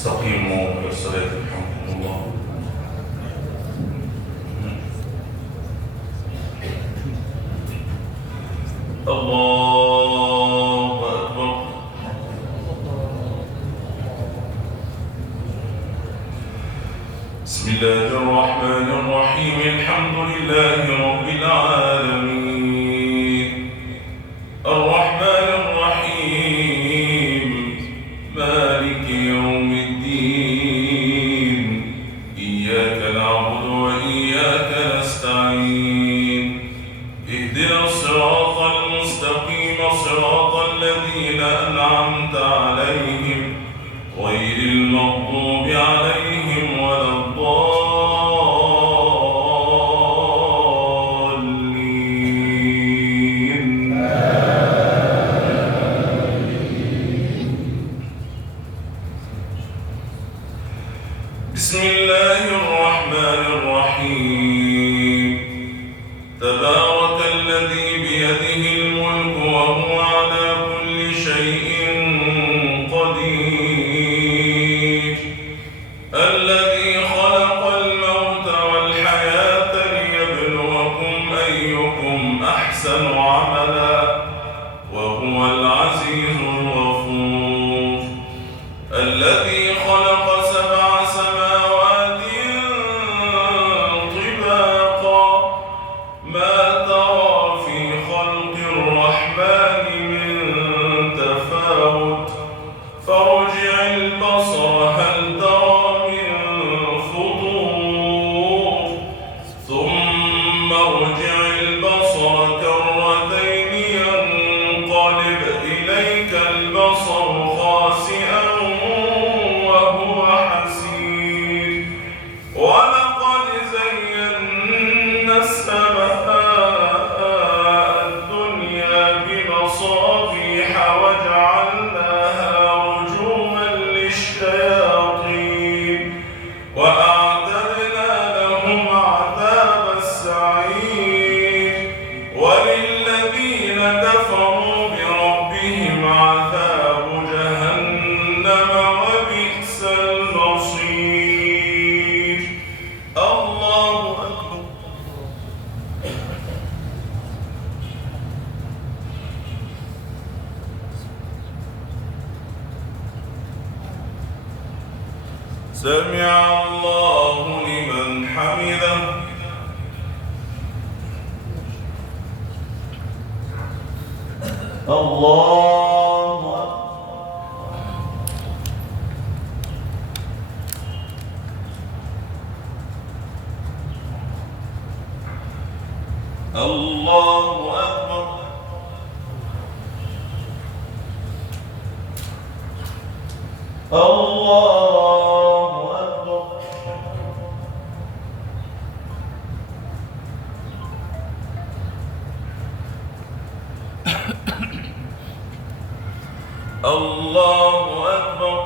استقيموا إلى الصلاة يرحمكم الله. الله أكبر. بسم الله الرحمن الرحيم. الحمد لله رب العالمين الرحمن الرحيم مالك يوم الدين إياك نعبد وإياك نستعين اهدنا الصراط المستقيم صراط الذين أنعمت عليهم غير المغضوب عليهم ولا الضالين. بسم الله الرحمن الرحيم تبارك الذي بيده الملك وهو على كل شيء قدير الذي خلق الموت والحياة ليبلوكم أيكم أحسن عملا وهو العزيز الغفور الذي خلق سبع سماوات طباقا ما ترى في خلق الرحمن من تفاوت فارجع البصر هل ترى من فطور ثم ارجع البصر كرتين ينقلب إليك البصر خاسئا وهو حسير ولقد زينا السماء الدنيا بمصابيح وجعلناها رجوما للشياطين وأعتدنا لهم عذاب السعير وللذين كفروا بربهم عذاب جهنم وبئس المصير. الله أكبر. سمع الله لمن حمده. الله الله أكبر. الله أكبر. الله أكبر.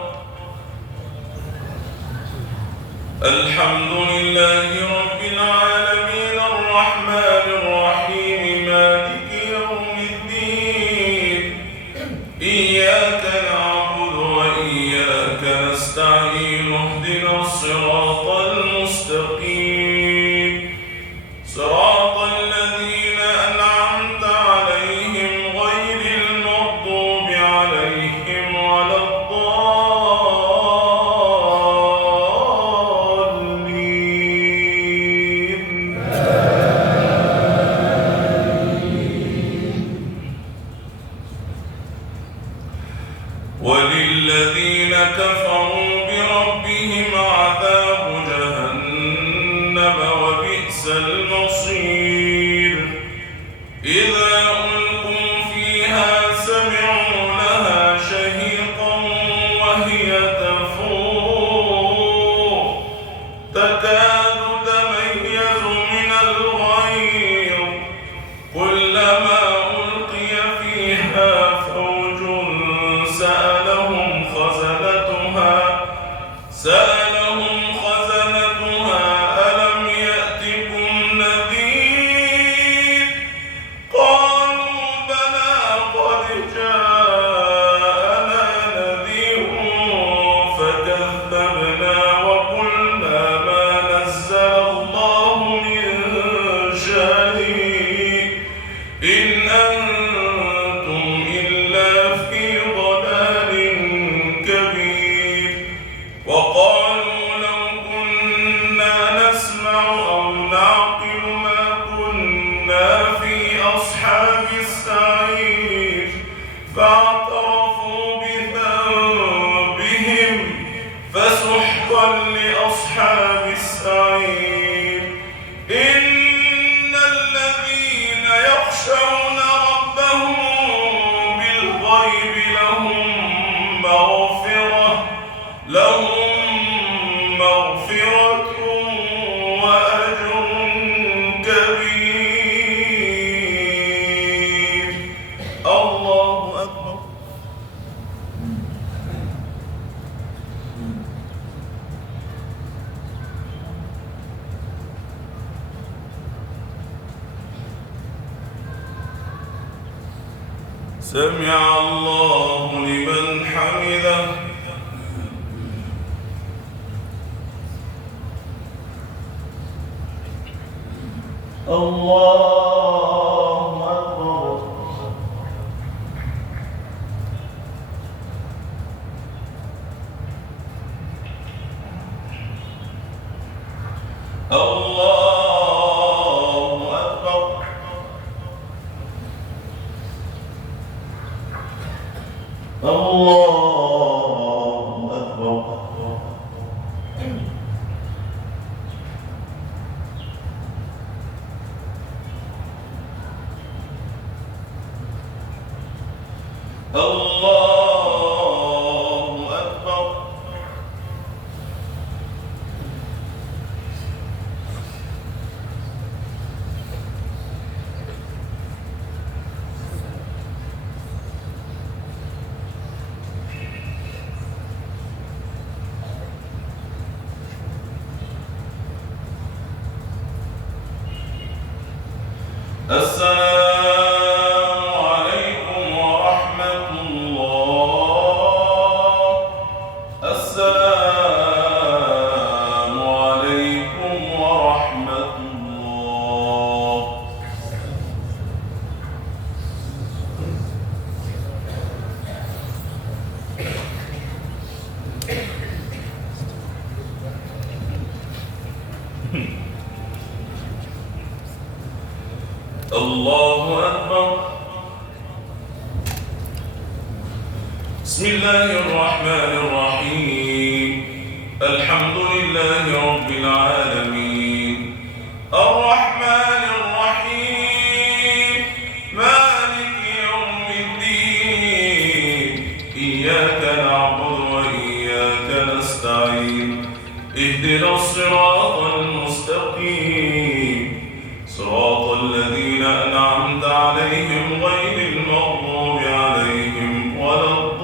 الحمد لله رب العالمين الرحمن الرحيم مالك يوم الدين إياك نعبد وإياك نستعين اهدنا الصراط المستقيم صراط الذين أنعمت عليهم غير المغضوب عليهم ولا الضالين. وللذين كفروا بربهم عذاب جهنم وبئس المصير إذا ألقوا فيها سمعوا لها شهيقا وهي تفور تكاد تميز من الغيظ كلما ألقي فيها فوج سألهم خزنتها ألم يأتكم نذير قالوا بلى قد جاءنا نذير فكذبوا أصحاب السعير إن الذين يخشون ربهم بالغيب لهم مغفرة وأجر كبير. الله أكبر. سمع الله لمن حمده. الله أكبر. الله أكبر. الله أكبر. الله أكبر. السلام عليكم ورحمة الله. السلام عليكم ورحمة الله. الله أكبر. بسم الله الرحمن الرحيم. الحمد لله رب العالمين الرحمن الرحيم مالك يوم الدين إياك نعبد وإياك نستعين اهدنا الصراط المستقيم صراط الذين أنعمت عليهم غير المغضوب عليهم ولا الضالين.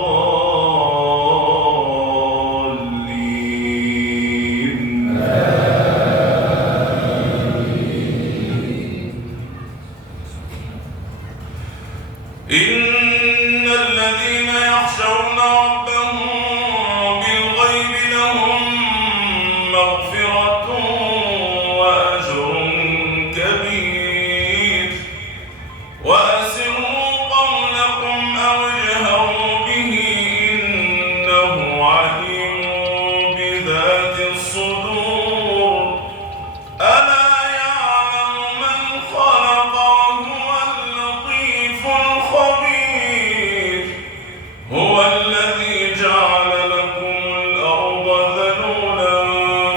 إن الذين يخشون ربهم بالغيب لهم مغفرة وأجر كبير. وأسروا قولكم أو اجهروا به إنه عليم بذات الصدور. ألا يعلم من خلق وهو اللطيف الخبير. هو الذي جعل لكم الأرض ذلولا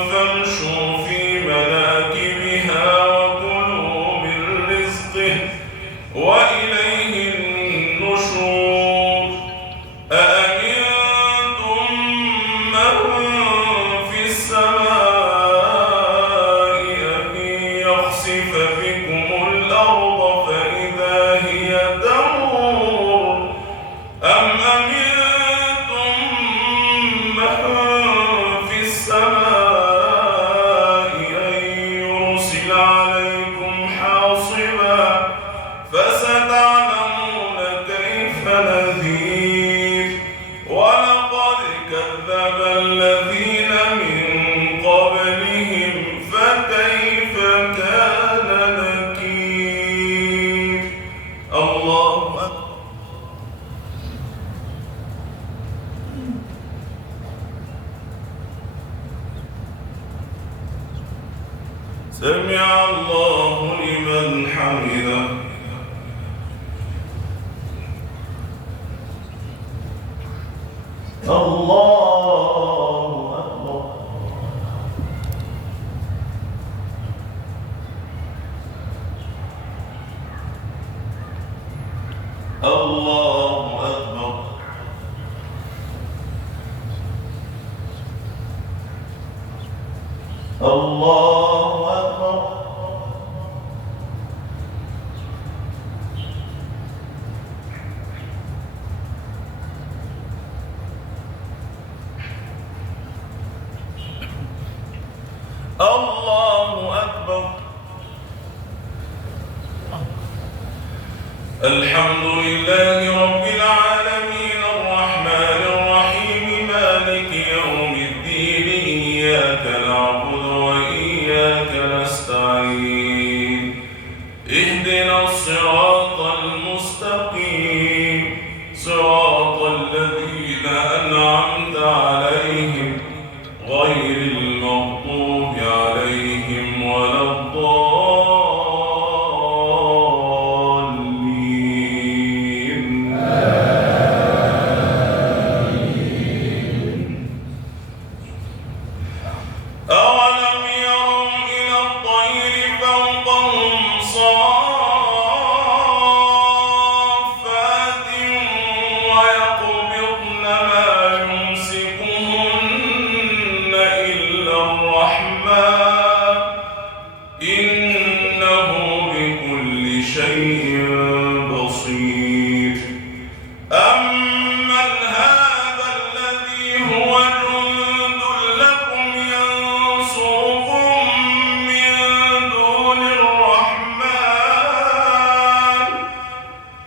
فامشوا في مناكبها وكلوا من رزقه وإليه النشور. أأمنتم من في السماء أن يخسف بكم الأرض فإذا هي تمور أم أمنتم من في السماء أن يرسل عليكم حاصبا فستعلمون كيف نذير. ولقد كذب الذين من قبلهم فكيف كان نكير. الله أكبر. سمع الله لمن حمده. الله أكبر. الله أكبر. الله أكبر. الحمد لله رب العالمين الرحمن الرحيم مالك يوم الدين إياك نعبد وإياك نستعين اهدنا الصراط المستقيم صراط الذين أنعمت عليهم غير المغضوب عليهم ولا الضالين. أولم يروا إلى الطير فوقهم صافات ويقبضن ما يمسكهن إلا الرحمن إنه بكل شيء بصير. أمن هذا الذي هو جند لكم ينصركم من دون الرحمن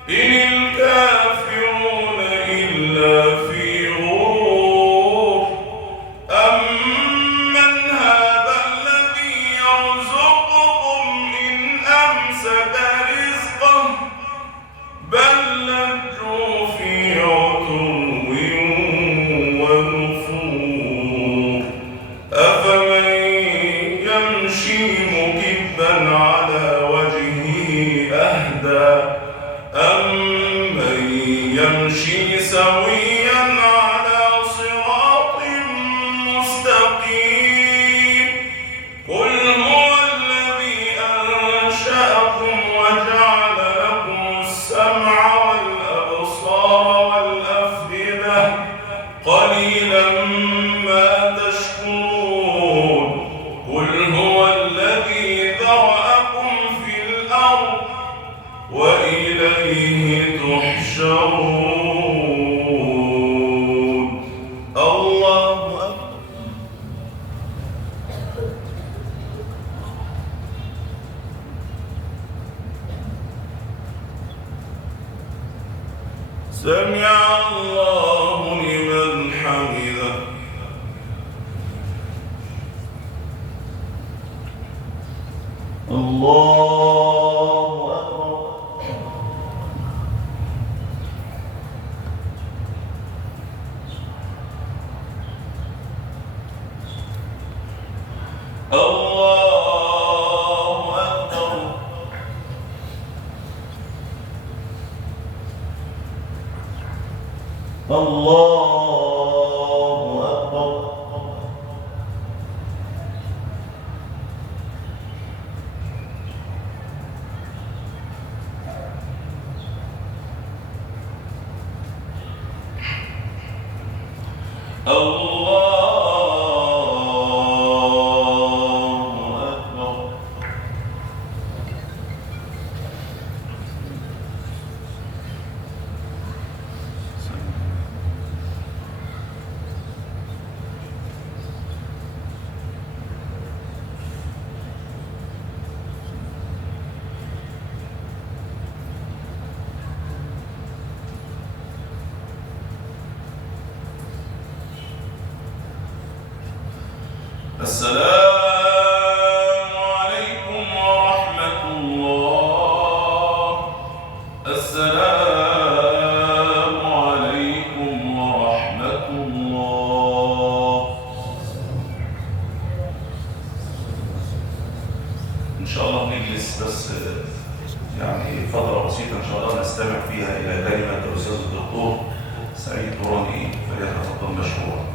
إن الكافرون إلا في غرور. أمن هذا الذي يرزقكم إن أمسك رزقه بل لجوا في عتو ونفور. أفمن يمشي مكبا على وجهه أهدى أمن يمشي سويا على صراط مستقيم. قل هو الذي أنشأكم وجعل لكم السمع والأبصار والأفئدة قليلا ما تشكرون. قل هو الذي ذرأكم في الأرض وإليه تحشرون. الله أكبر. سمع الله لمن حمده. الله أكبر. الله أكبر. الله أكبر. الله أكبر. السلام عليكم ورحمة الله. السلام عليكم ورحمة الله. إن شاء الله نجلس بس يعني فترة بسيطة إن شاء الله نستمع فيها إلى كلمة الأستاذ الدكتور سعيد براني فليتفضل مشكورا.